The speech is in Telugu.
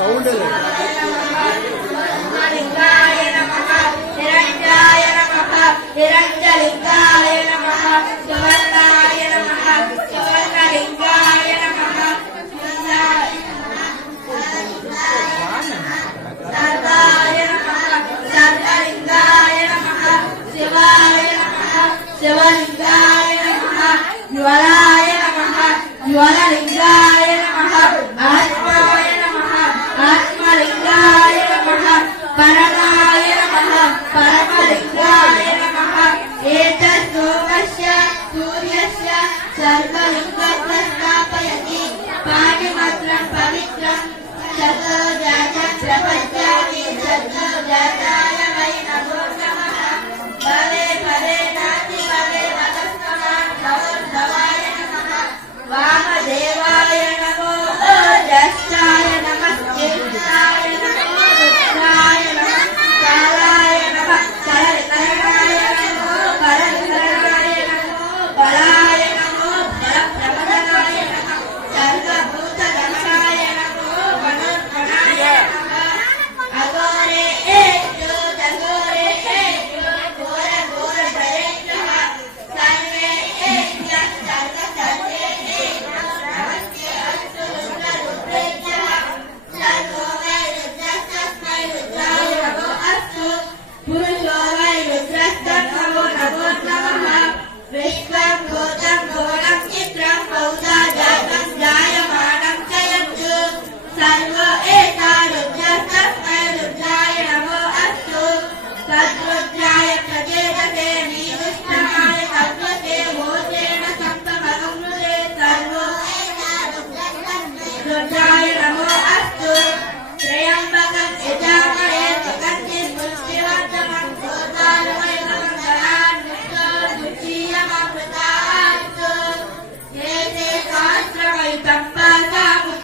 సౌండ్ లింగాయ నమః నిరంజాయ నమః నిరంజలింగాయ నమః సువర్ణాయ నమః సువర్ణలింగాయ నమః సర్వాయ నమః సర్వలింగాయ నమః శివాయ నమః శివలింగాయ నమః జ్వలాయ నమః జ్వలలింగాయ నమః ఆత్మాయ నమః ఆత్మలింగాయ నమః పరమాయ నమః పరమలింగాయ నమః ఏతత్ సోమస్య సూర్యస్య సర్వలింగం స్థాపయతి పాణిమత్రం పవిత్రం శత